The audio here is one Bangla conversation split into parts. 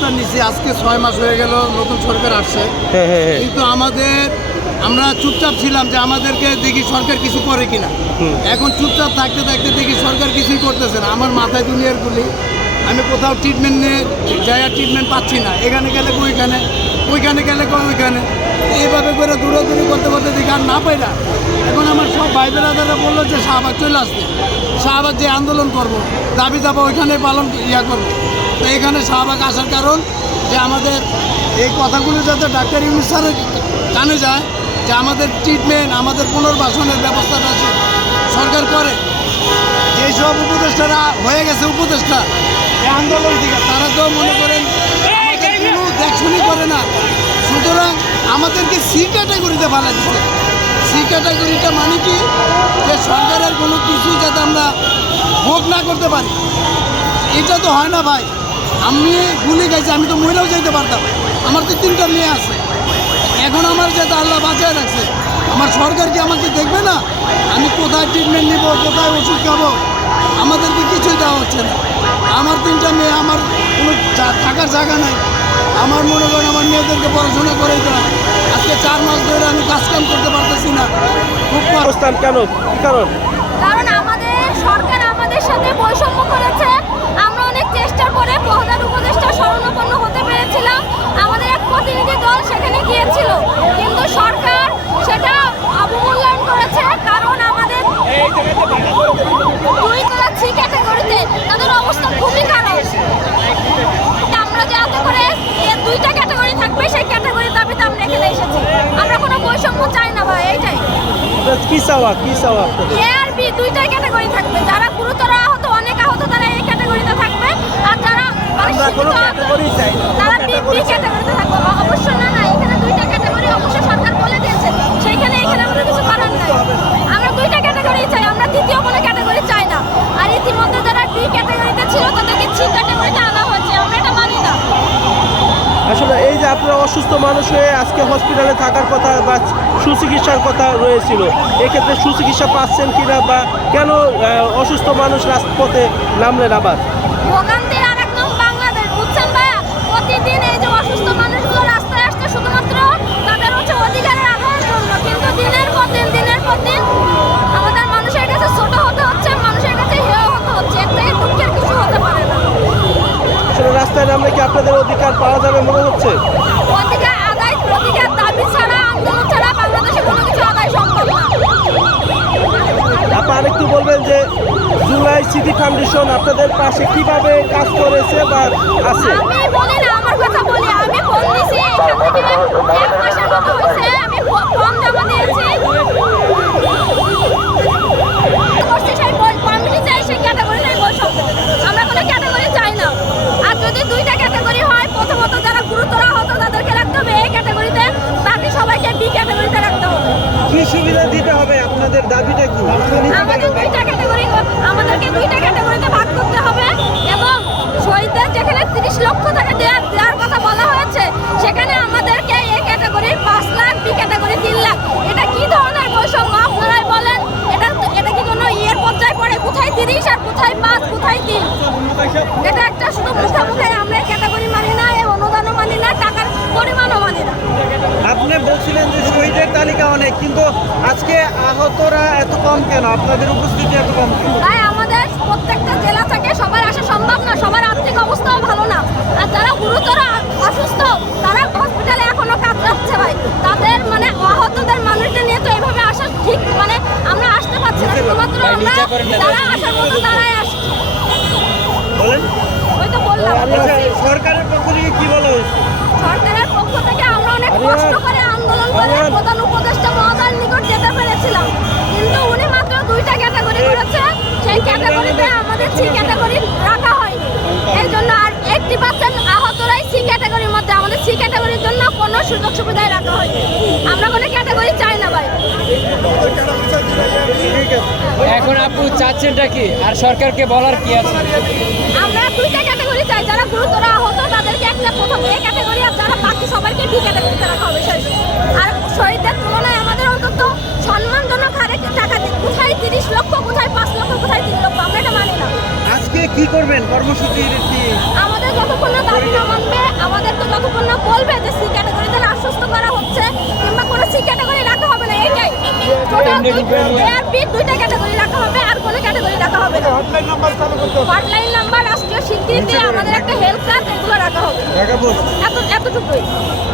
ব্যবস্থা নিছি আজকে ছয় মাস হয়ে গেল নতুন সরকার আসছে। হ্যাঁ হ্যাঁ হ্যাঁ। কিন্তু আমাদের আমরা চুপচাপ ছিলাম যে আমাদেরকে দেখি সরকার কিছু করে কিনা। এখন চুপচাপ থাকতে থাকতে দেখি সরকার কিছুই করতেছে না। আমার মাথায় দুনিয়ার গুলি। আমি কোথাও ট্রিটমেন্ট নিয়ে যাই ট্রিটমেন্ট পাচ্ছি না। এখানে গেলে ওইখানে ওইখানে গেলে ওইখানে? এইভাবে করে দূরাদূরি করতে করতে দেখি আর না পাই না এখন আমার সব ভাই বেড়াদারা বলল যে শাহবাগ চলে আসতে শাহবাগ যে আন্দোলন করব দাবি দাবা ওইখানে পালন ইয়া করব। তো এখানে শাহবাগ আসার কারণ যে আমাদের এই কথাগুলো যাতে ডাক্তার ইউনিট স্যারের কানে যায় যে আমাদের ট্রিটমেন্ট আমাদের পুনর্বাসনের ব্যবস্থাটা আছে সরকার করে। যেই সব উপদেষ্টারা হয়ে গেছে উপদেষ্টা এই আন্দোলন থেকে তারা তো মনে করেন কোনো দেখশুনি করে না। সুতরাং আমাদেরকে সি ক্যাটাগরিতে ফেলা দিচ্ছে। সি ক্যাটাগরিটা মানে কি? যে সরকারের কোনো কিছু যাতে আমরা ভোগ না করতে পারি। এটা তো হয় না ভাই। আমি গুলি গেছি আমি তো মহিলাও যাইতে পারতাম। আমার তো তিনটা মেয়ে আছে। এখন আমার যাতে আল্লাহ বাঁচায় রাখছে আমার সরকার কি আমাকে দেখবে না? আমি কোথায় ট্রিটমেন্ট নিব কোথায় ওষুধ খাব? আমাদেরকে কিছুই দেওয়া হচ্ছে না। আমার তিনটা মেয়ে আমার কোনো থাকার জায়গা নাই। আমার মনে করেন আমার মেয়েদেরকে পড়াশোনা করে দেওয়া আজকে চার মাস ধরে আমি কাজ কাম করতে পারতেছি না। খুব অবস্থান কেন? কারণ? কারণ আমাদের সরকার আমাদের সাথে বৈষম্য করেছে। চেষ্টা করে প্রধান উপদেষ্টা শরণাপন্ন হতে পেরেছিলাম। আমাদের এক প্রতিনিধি দল সেখানে গিয়েছিল। কিন্তু সরকার সেটা অবমূল্যায়ন করেছে কারণ আমাদের দুই তলা থ্রি ক্যাটাগরিতে তাদের অবস্থা খুবই খারাপ। আমরা যে এত করে দুইটা ক্যাটাগরি থাকবে সেই ক্যাটাগরির দাবিতে আমরা এখানে এসেছি। আমরা কোনো বৈষম্য চাই না ভাই এইটাই। কি চাওয়া? কি চাওয়া আপনাদের? এ আর বি দুইটাই ক্যাটাগরি থাকবে যারা গুরুতর আহত অনেক আহত তারা এই ক্যাটাগরিতে থাকবে আর যারা মানে আমরা কোনো সীমিত আহত, category চাই না, কোনো তারা বি category চাই না। ক্যাটাগরিতে থাকবে অ- অবশ্য না না এখানে দুইটা ক্যাটাগরি অবশ্য সরকার বলে দিয়েছে সেইখানে এখানে আমাদের কিছু করার নাই আমরা দুইটা ক্যাটাগরি চাই আমরা তৃতীয় কোনো ক্যাটাগরি চাই না আর ইতিমধ্যে যারা ডি ক্যাটাগরিতে ছিল তাদেরকে সি ক্যাটাগরিতে আনা হয়েছে আমরা এটা মানি না আসলে এই যে অসুস্থ মানুষ হয়ে আজকে হসপিটালে থাকার কথা বা সুচিকিৎসার কথা রয়েছিল। এক্ষেত্রে সুচিকিৎসা পাচ্ছেন কিনা বা কেন অসুস্থ মানুষ রাজপথে নামলেন আবার ভোগান্তির আর একদম বাংলাদেশ বুঝছেন ভাইয়া প্রতিদিন এই যে অসুস্থ মানুষগুলো রাস্তায় আসছে শুধুমাত্র তাদের হচ্ছে অধিকারের আদায়ের জন্য কিন্তু দিনের পর দিন দিনের পর দিন আমাদের মানুষের কাছে ছোট হতে হচ্ছে মানুষের কাছে হেয় হতে হচ্ছে এর থেকে দুঃখের কিছু হতে পারে না আসলে রাস্তায় কি আপনাদের অধিকার পাওয়া যাবে মনে হচ্ছে? আন্দোলন আপনি আরেকটু বলবেন যে জুলাই সিটি ফাউন্ডেশন আপনাদের পাশে কীভাবে কাজ করেছে বা আছে? আমি বলি না আমার কথা বলি। আমি ফোন দিছি এখান থেকে সুবিধা দিতে হবে আপনাদের দাবিটা কি? আমাদের দুইটা ক্যাটাগরি আমাদেরকে দুইটা ক্যাটাগরিতে ভাগ করতে হবে এবং শহীদদের যেখানে 30 লক্ষ টাকা দেওয়ার দেওয়ার কথা বলা হয়েছে সেখানে আমাদেরকে এ ক্যাটাগরি পাঁচ লাখ বি ক্যাটাগরি তিন লাখ। এটা কি ধরনের বৈষম্য? আপনারাই বলেন। এটা এটা কি কোনো ইয়ের পর্যায়ে পড়ে? কোথায় 30 আর কোথায় 5 কোথায় 3 শহীদের তালিকা অনেক কিন্তু আজকে আহতরা এত কম কেন? আপনাদের উপস্থিতি এত কম কেন? তাই আমাদের প্রত্যেকটা জেলা থেকে সবার আসা সম্ভব না সবার আর্থিক অবস্থাও ভালো না। আর যারা গুরুতর অসুস্থ তারা হসপিটালে এখনও কাতরাচ্ছে ভাই। তাদের মানে আহতদের মানুষদের নিয়ে তো এইভাবে আসা ঠিক মানে আমরা আসতে পারছি না। শুধুমাত্র আমরা যারা আসার মতো তারাই আসছি। বলেন। ওই তো বললাম। আচ্ছা সরকারের পক্ষ থেকে কি বলা হয়েছে? সরকারের পক্ষ থেকে আমরা অনেক কষ্ট করে আন্দোলন করে প্রধান উপদেষ্টা মহোদয়ের নিকট যেতে পেরেছিলাম। কিন্তু উনি মাত্র দুইটা ক্যাটাগরি করেছে। সেই ক্যাটাগরিতে আমাদের সি ক্যাটাগরি রাখা হয়নি। এই জন্য আর এইটটি পার্সেন্ট আহতরাই সি ক্যাটাগরির মধ্যে। আমাদের সি ক্যাটাগরির জন্য কোনো সুযোগ সুবিধাই রাখা হয়নি। আমরা কোনো ক্যাটাগরি চাই না ভাই। এখন আপু চাচ্ছেনটা কি? আর সরকারকে বলার কি আছে? আমরা দুইটা ক্যাটাগরি চাই। যারা গুরুতর আহত তাদেরকে একটা প্রথম এ ক্যাটাগরি আর যারা বাকি সবাইকে বি আর শহীদদের তুলনায় আমাদের অন্তত সম্মানজনক হারে টাকা দিন। কোথায় তিরিশ লক্ষ কোথায় পাঁচ লক্ষ কোথায় তিন লক্ষ? আমরা এটা মানি না। আজকে কি করবেন? কর্মসূচির কি? আমাদের যতক্ষণ না দাবি না মানবে আমাদেরকে যতক্ষণ না বলবে যে সি ক্যাটাগরিতে আশ্বস্ত করা হচ্ছে কিংবা কোনো সি ক্যাটাগরি রাখা হবে না এটাই। টোটাল এআরপি দুইটা ক্যাটাগরি রাখা হবে আর কোনো ক্যাটাগরি রাখা হবে না। হটলাইন নাম্বার রাষ্ট্রীয় স্বীকৃতি আমাদের একটা হেলথ কার্ড এগুলো রাখা হবে। এত এতটুকুই।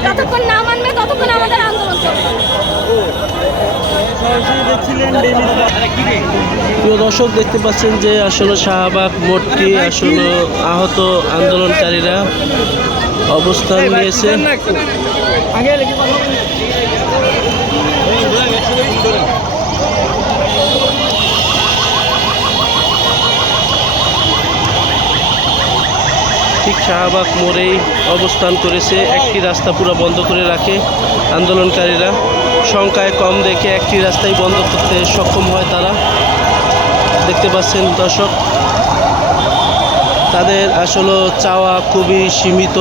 যতক্ষণ না মানবে ততক্ষণ আমাদের আন্দোলন প্রিয় দর্শক দেখতে পাচ্ছেন যে আসলে শাহবাগ মোড়টি আসলে আহত আন্দোলনকারীরা অবস্থান নিয়েছে ঠিক শাহবাগ মোড়েই অবস্থান করেছে। একটি রাস্তা পুরো বন্ধ করে রাখে আন্দোলনকারীরা। সংখ্যায় কম দেখে একটি রাস্তাই বন্ধ করতে সক্ষম হয় তারা। দেখতে পাচ্ছেন দর্শক, তাদের আসলে চাওয়া খুবই সীমিত।